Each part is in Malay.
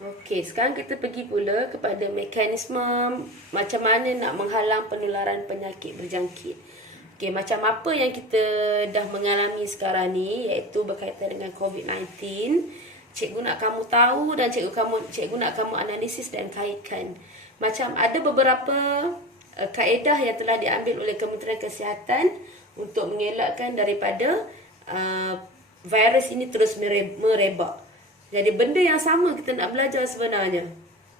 Okey, sekarang kita pergi pula kepada mekanisme macam mana nak menghalang penularan penyakit berjangkit. Okey, macam apa yang kita dah mengalami sekarang ni iaitu berkaitan dengan COVID-19. Cikgu nak kamu tahu dan cikgu nak kamu analisis dan kaitkan. Macam ada beberapa kaedah yang telah diambil oleh Kementerian Kesihatan untuk mengelakkan daripada virus ini terus merebak. Jadi benda yang sama kita nak belajar sebenarnya.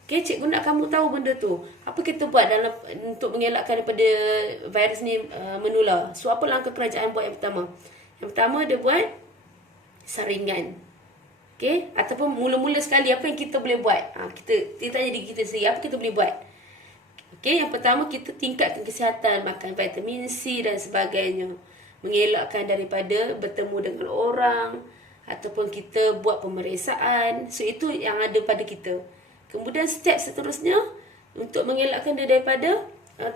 Okey, cikgu nak kamu tahu benda tu. Apa kita buat dalam untuk mengelakkan daripada virus ni menular? So apa langkah kerajaan buat yang pertama? Yang pertama dia buat saringan. Okey, ataupun mula-mula sekali apa yang kita boleh buat? Kita tanya diri kita sendiri, apa kita boleh buat? Okey, yang pertama kita tingkatkan kesihatan, makan vitamin C dan sebagainya. Mengelakkan daripada bertemu dengan orang ataupun kita buat pemeriksaan. So itu yang ada pada kita. Kemudian step seterusnya untuk mengelakkan dia daripada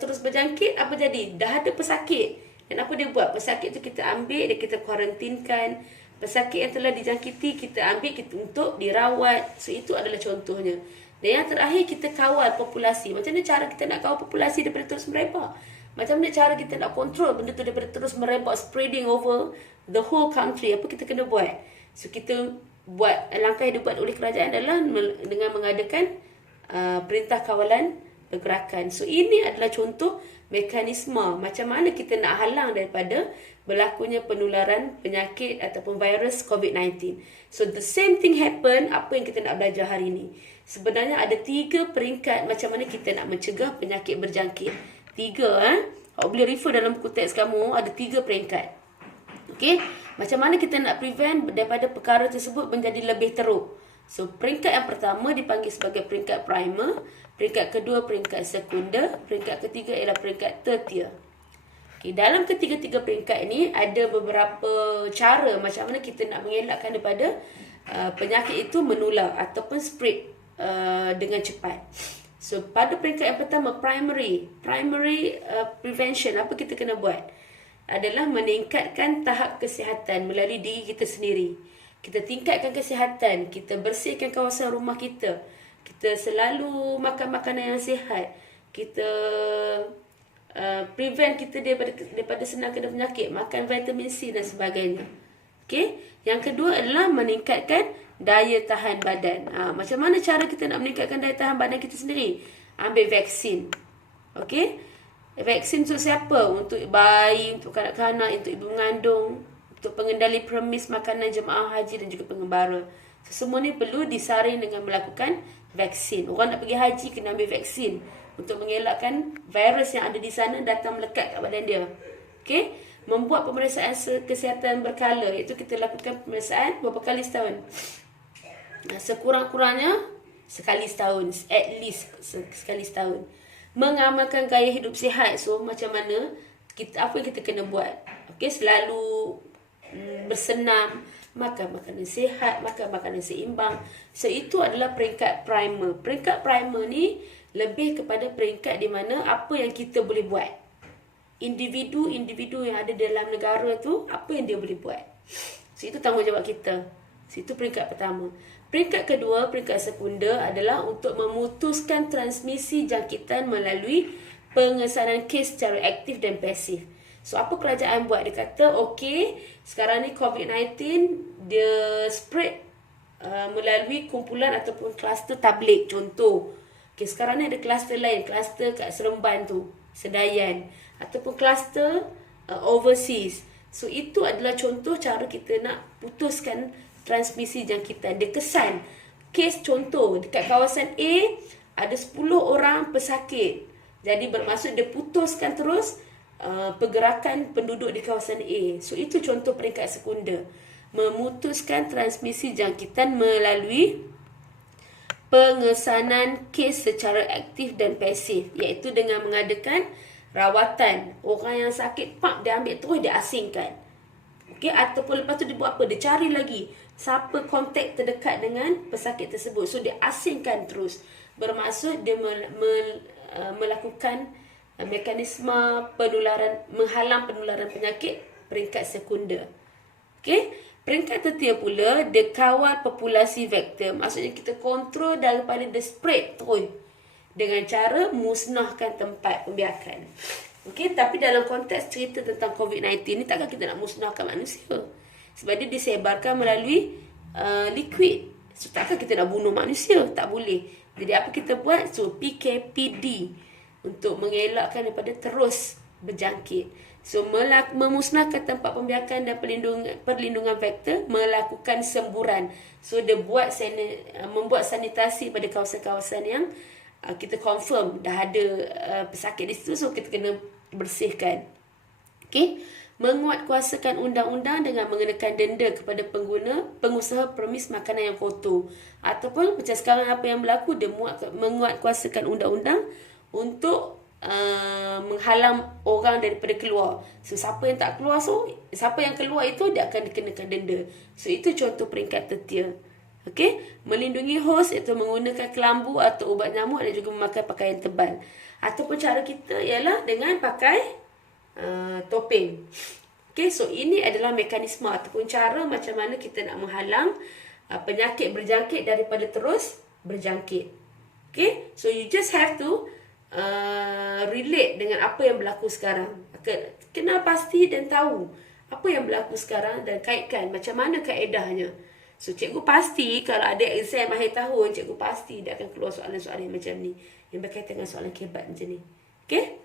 terus berjangkit, apa jadi? Dah ada pesakit. Dan apa dia buat? Pesakit tu kita ambil dan kita kuarantinkan. Pesakit yang telah dijangkiti kita ambil untuk dirawat. So itu adalah contohnya. Dan yang terakhir kita kawal populasi. Macam mana cara kita nak kawal populasi daripada terus merebak? Macam mana cara kita nak kontrol benda tu daripada terus merebak, spreading over the whole country? Apa kita kena buat? So kita buat, langkah yang dibuat oleh kerajaan adalah dengan mengadakan perintah kawalan pergerakan. So ini adalah contoh mekanisme macam mana kita nak halang daripada berlakunya penularan penyakit ataupun virus COVID-19. So the same thing happen, apa yang kita nak belajar hari ini. Sebenarnya ada 3 peringkat macam mana kita nak mencegah penyakit berjangkit. 3 Awak boleh refer dalam buku teks kamu, ada 3 peringkat. Okey, macam mana kita nak prevent daripada perkara tersebut menjadi lebih teruk. So peringkat yang pertama dipanggil sebagai peringkat primer, peringkat kedua peringkat sekunder, peringkat ketiga ialah peringkat tertier. Okey, dalam ketiga-tiga peringkat ini ada beberapa cara macam mana kita nak mengelakkan daripada penyakit itu menular ataupun spread dengan cepat. So pada peringkat yang pertama, primary prevention, apa kita kena buat adalah meningkatkan tahap kesihatan melalui diri kita sendiri. Kita tingkatkan kesihatan, kita bersihkan kawasan rumah kita, kita selalu makan makanan yang sihat, kita prevent kita daripada senang kena penyakit, makan vitamin C dan sebagainya. Okey, yang kedua adalah meningkatkan daya tahan badan. Macam mana cara kita nak meningkatkan daya tahan badan kita sendiri? Ambil vaksin. Okey, vaksin untuk siapa? Untuk bayi, untuk kanak-kanak, untuk ibu mengandung, untuk pengendali premis makanan jemaah haji dan juga pengembara. So, semua ni perlu disaring dengan melakukan vaksin. Orang nak pergi haji kena ambil vaksin untuk mengelakkan virus yang ada di sana datang melekat kat badan dia. Okey, membuat pemeriksaan kesihatan berkala, iaitu kita lakukan pemeriksaan berapa kali setahun. Sekurang-kurangnya sekali setahun, at least sekali setahun. Mengamalkan gaya hidup sihat. So macam mana apa yang kita kena buat? Okey, selalu bersenam, makan makanan sihat, makan makanan seimbang. So itu adalah peringkat primer. Peringkat primer ni lebih kepada peringkat di mana apa yang kita boleh buat. Individu yang ada dalam negara tu, apa yang dia boleh buat. So itu tanggungjawab kita. So itu peringkat pertama. Peringkat kedua, peringkat sekunder adalah untuk memutuskan transmisi jangkitan melalui pengesanan kes secara aktif dan pasif. So apa kerajaan buat? Dia kata, okey, sekarang ni COVID-19 dia spread melalui kumpulan ataupun kluster tablik. Contoh, okey, sekarang ni ada kluster lain, kluster kat Seremban tu, Sedayan, ataupun kluster overseas. So itu adalah contoh cara kita nak putuskan transmisi jangkitan. Dia kesan kes, contoh dekat kawasan A ada 10 orang pesakit. Jadi bermaksud dia putuskan terus pergerakan penduduk di kawasan A. So itu contoh peringkat sekunder. Memutuskan transmisi jangkitan melalui pengesanan kes secara aktif dan pasif, iaitu dengan mengadakan rawatan. Orang yang sakit, dia ambil terus dia asingkan. Okey, ataupun lepas tu dia buat apa? Dia cari lagi siapa kontak terdekat dengan pesakit tersebut. So dia asingkan terus. Bermaksud dia melakukan mekanisme penularan, menghalang penularan penyakit peringkat sekunder. Okey, Peringkat ketiga pula, dia kawal populasi vektor. Maksudnya kita kontrol daripada the spread terus dengan cara musnahkan tempat pembiakan. Okey, tapi dalam konteks cerita tentang COVID-19 ni takkan kita nak musnahkan manusia. Sebab dia disebarkan melalui liquid. So takkan kita nak bunuh manusia, tak boleh. Jadi apa kita buat? So PKPD untuk mengelakkan daripada terus berjangkit. So memusnahkan tempat pembiakan dan perlindungan vektor, melakukan semburan. So dia membuat sanitasi pada kawasan-kawasan yang kita confirm dah ada pesakit di situ, so kita kena bersihkan. Okey, menguatkuasakan undang-undang dengan mengenakan denda kepada pengusaha permis makanan yang kotor. Ataupun macam sekarang apa yang berlaku, dia menguatkuasakan undang-undang untuk menghalang orang daripada keluar. So siapa yang tak keluar, siapa yang keluar itu dia akan dikenakan denda. So itu contoh peringkat tertiar. Okey, melindungi hos iaitu menggunakan kelambu atau ubat nyamuk dan juga memakai pakaian tebal. Ataupun cara kita ialah dengan pakai topeng. Okey, so ini adalah mekanisme ataupun cara macam mana kita nak menghalang penyakit berjangkit daripada terus berjangkit. Okey, so you just have to relate dengan apa yang berlaku sekarang. Kenal pasti dan tahu apa yang berlaku sekarang dan kaitkan macam mana kaedahnya. So cikgu pasti kalau ada exam akhir tahun, cikgu pasti dia akan keluar soalan-soalan macam ni yang berkaitan dengan soalan kebat macam ni. Okay?